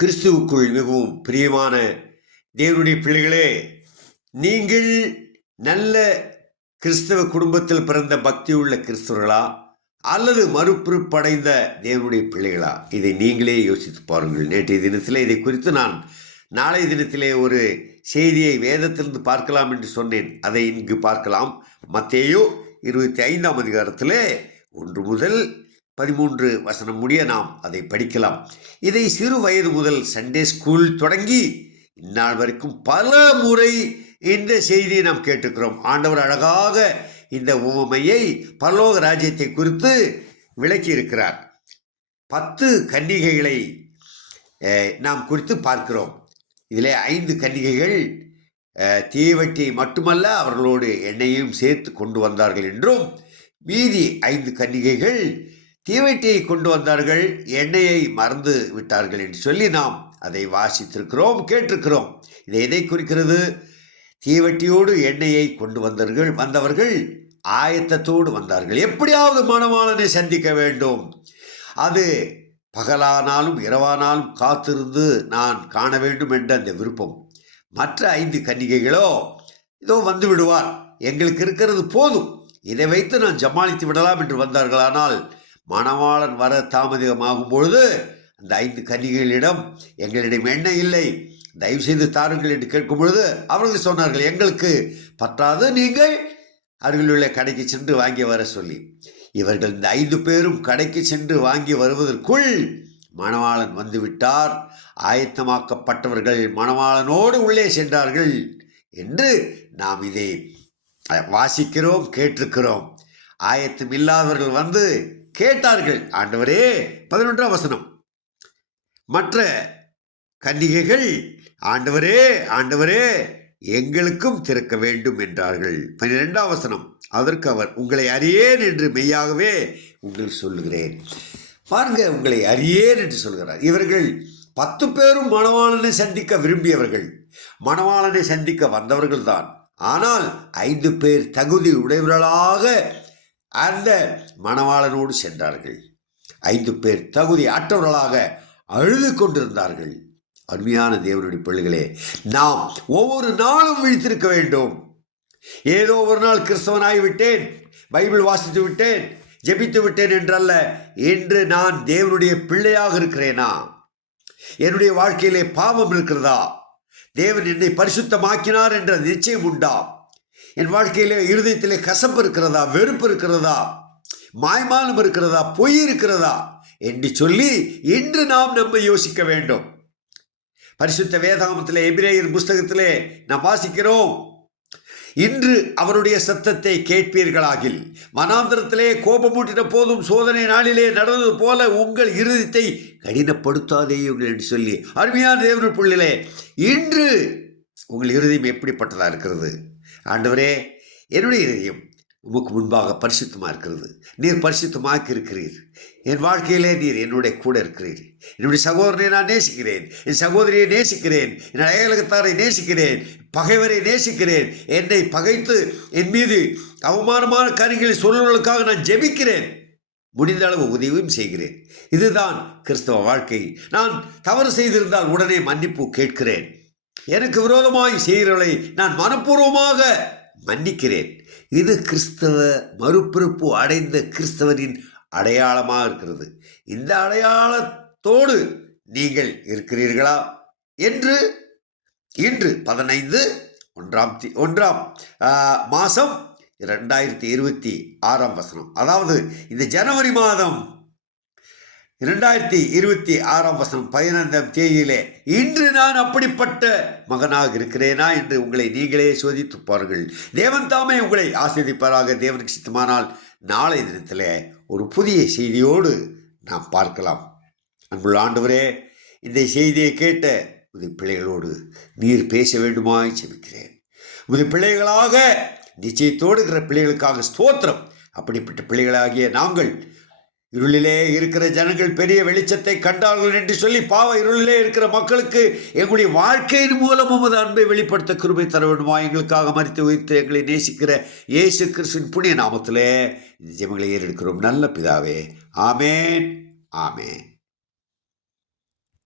கிறிஸ்துவுக்குள் மிகவும் பிரியமான தேவனுடைய பிள்ளைகளே, நீங்கள் நல்ல கிறிஸ்தவ குடும்பத்தில் பிறந்த பக்தியுள்ள கிறிஸ்தவர்களா அல்லது மறுபிறப்படைந்த தேவனுடைய பிள்ளைகளா? இதை நீங்களே யோசித்து பாருங்கள். நேற்றைய தினத்தில் இதை குறித்து நான் நாளைய தினத்திலே ஒரு செய்தியை வேதத்திலிருந்து பார்க்கலாம் என்று சொன்னேன். அதை இங்கு பார்க்கலாம். மத்தேயு 25ஆம் அதிகாரத்திலே 1 முதல் 13 வசனம் முடிய நாம் அதை படிக்கலாம். இதை சிறு வயது முதல் சண்டே ஸ்கூல் தொடங்கி இந்நாள் வரைக்கும் பல முறை இந்த செய்தியை நாம் கேட்டுக்கிறோம். ஆண்டவர் அழகாக இந்த உவமையை பரலோக ராஜ்யத்தை குறித்து விளக்கி இருக்கிறார். 10 கன்னிகைகளை நாம் குறித்து பார்க்கிறோம். இதிலே 5 கன்னிகைகள் தீவட்டியை மட்டுமல்ல அவர்களோடு எண்ணெயையும் சேர்த்து கொண்டு வந்தார்கள் என்றும், மீதி 5 கன்னிகைகள் தீவட்டியை கொண்டு வந்தார்கள், எண்ணெயை மறந்து விட்டார்கள் என்று சொல்லி நாம் அதை வாசித்திருக்கிறோம், கேட்டிருக்கிறோம். இதை எதை குறிக்கிறது? தீவட்டியோடு எண்ணெயை கொண்டு வந்தவர்கள் ஆயத்தத்தோடு வந்தார்கள். எப்படியாவது மணவாளனை சந்திக்க வேண்டும். அது பகலானாலும் இரவானாலும் காத்திருந்து நான் காண வேண்டும் என்ற அந்த விருப்பம். மற்ற 5 கன்னிகைகளோ இதோ வந்து விடுவார், எங்களுக்கு இருக்கிறது போதும், இதை வைத்து நான் சமாளித்து விடலாம் என்று வந்தார்கள். ஆனால் மணவாளன் வர தாமதமாகும் பொழுது அந்த 5 கன்னிகைகளிடம் எங்களிடம் எண்ணெய் இல்லை, தயவு செய்து தாருங்கள் என்று கேட்கும் பொழுது அவர்கள் சொன்னார்கள், எங்களுக்கு பற்றாது, நீங்கள் அருகிலுள்ள கடைக்கு சென்று வாங்கி வர சொல்லி. இவர்கள் இந்த 5 பேரும் கடைக்கு சென்று வாங்கி வருவதற்குள் மணவாளன் வந்துவிட்டார். ஆயத்தமாக்கப்பட்டவர்கள் மணவாளனோடு உள்ளே சென்றார்கள் என்று நாம் இதை வாசிக்கிறோம், கேட்டிருக்கிறோம். ஆயத்தம் இல்லாதவர்கள் வந்து கேட்டார்கள், ஆண்டவரே, 11ஆம் வசனம், மற்ற கன்னிகைகள் ஆண்டவரே ஆண்டவரே எங்களுக்கும் திறக்க வேண்டும் என்றார்கள். 12ஆம் வசனம், அதற்கு அவர், உங்களை அறியேன் என்று மெய்யாகவே உங்கள் சொல்லுகிறேன். பாருங்க, உங்களை அறியேன் என்று சொல்கிறார். இவர்கள் 10 பேரும் மணவாளனை சந்திக்க விரும்பியவர்கள், மணவாளனை சந்திக்க வந்தவர்கள் தான். ஆனால் 5 பேர் தகுதி உடையவர்களாக அந்த மணவாளனோடு சென்றார்கள். 5 பேர் தகுதி அற்றவர்களாக அழுது கொண்டிருந்தார்கள். அருமையான தேவனுடைய பிள்ளைகளே, நாம் ஒவ்வொரு நாளும் விழித்திருக்க வேண்டும். ஏதோ ஒரு நாள் கிறிஸ்தவனாகிவிட்டேன், பைபிள் வாசித்து விட்டேன், ஜெபித்து விட்டேன் என்றல்ல. இன்று நான் தேவனுடைய பிள்ளையாக இருக்கிறேனா? என்னுடைய வாழ்க்கையிலே பாவம் இருக்கிறதா? தேவன் என்னை பரிசுத்தமாக்கினார் என்ற நிச்சயம் உண்டா? என் வாழ்க்கையிலே இருதயத்திலே கசப்பு இருக்கிறதா, வெறுப்பு இருக்கிறதா, மாய்மாலம் இருக்கிறதா, பொய் இருக்கிறதா என்று சொல்லி இன்று நாம் நம்மை யோசிக்க வேண்டும். பரிசுத்த வேதாகமத்திலே எபிரேயர் புஸ்தகத்திலே நாம் வாசிக்கிறோம், இன்று அவருடைய சத்தத்தை கேட்பீர்களாகில் வனாந்திரத்திலே கோபமூட்டின போதும் சோதனை நாளிலே நடந்தது போல உங்கள் இருதயத்தை கடினப்படுத்தாதேயுங்கள் என்று சொல்லி. அருமையான தேவனுடைய பிள்ளைகளே, இன்று உங்கள் இருதயம் எப்படிப்பட்டதாக இருக்கிறது? ஆண்டவரே, என்னுடைய இருதயம் உமக்கு முன்பாக பரிசுத்தமாக இருக்கிறது, நீர் பரிசுத்தமாக்கி இருக்கிறீர், என் வாழ்க்கையிலே நீர் என்னுடைய கூட இருக்கிறீர், என்னுடைய சகோதரனை நான் நேசிக்கிறேன், என் சகோதரியை நேசிக்கிறேன், என் அயலகத்தாரை நேசிக்கிறேன், பகைவரை நேசிக்கிறேன், என்னை பகைத்து என் மீது அவமானமான காரியங்களை சொல்லுவதற்காக நான் ஜெபிக்கிறேன், முடிந்த அளவு உதவியும் செய்கிறேன். இதுதான் கிறிஸ்தவ வாழ்க்கை. நான் தவறு செய்திருந்தால் உடனே மன்னிப்பு கேட்கிறேன். எனக்கு விரோதமாய் செய்கிறவர்களை நான் மனப்பூர்வமாக மன்னிக்கிறேன். இது கிறிஸ்தவ மறுபிறப்பு அடைந்த கிறிஸ்தவனின் அடையாளமாக இருக்கிறது. இந்த அடையாளத்தோடு நீங்கள் இருக்கிறீர்களா என்று இன்று 15 மாதம் 2026 வசனம், அதாவது இந்த ஜனவரி மாதம் 2026 வசனம் 15ஆம் தேதியிலே இன்று நான் அப்படிப்பட்ட மகனாக இருக்கிறேனா என்று உங்களை நீங்களே சோதித்து பாருங்கள். தேவன் தாமே உங்களை ஆசீர்வதிப்பாராக. தேவனுக்கு சித்தமானால் நாளை தினத்தில் ஒரு புதிய செய்தியோடு நாம் பார்க்கலாம். அன்புள்ள ஆண்டவரே, இந்த செய்தியை கேட்ட உமது பிள்ளைகளோடு நீர் பேச வேண்டுமாய் ஜெபிக்கிறேன். உமது பிள்ளைகளாக நிச்சயத்தோடு இருக்கிற பிள்ளைகளுக்காக ஸ்தோத்திரம். அப்படிப்பட்ட பிள்ளைகளாகிய நாங்கள் இருளிலே இருக்கிற ஜனங்கள் பெரிய வெளிச்சத்தை கண்டார்கள் என்று சொல்லி பாவ இருளிலே இருக்கிற மக்களுக்கு எங்களுடைய வாழ்க்கையின் மூலம் உமது அன்பை வெளிப்படுத்த கிருபை தர வேண்டுமா? எங்களுக்காக மரித்து உயிர்த்து எங்களை நேசிக்கிற இயேசு கிறிஸ்துவின் புண்ணிய நாமத்திலே இந்த ஜெபங்களை ஏறெடுக்கிறோம் நல்ல பிதாவே. ஆமேன், ஆமேன்.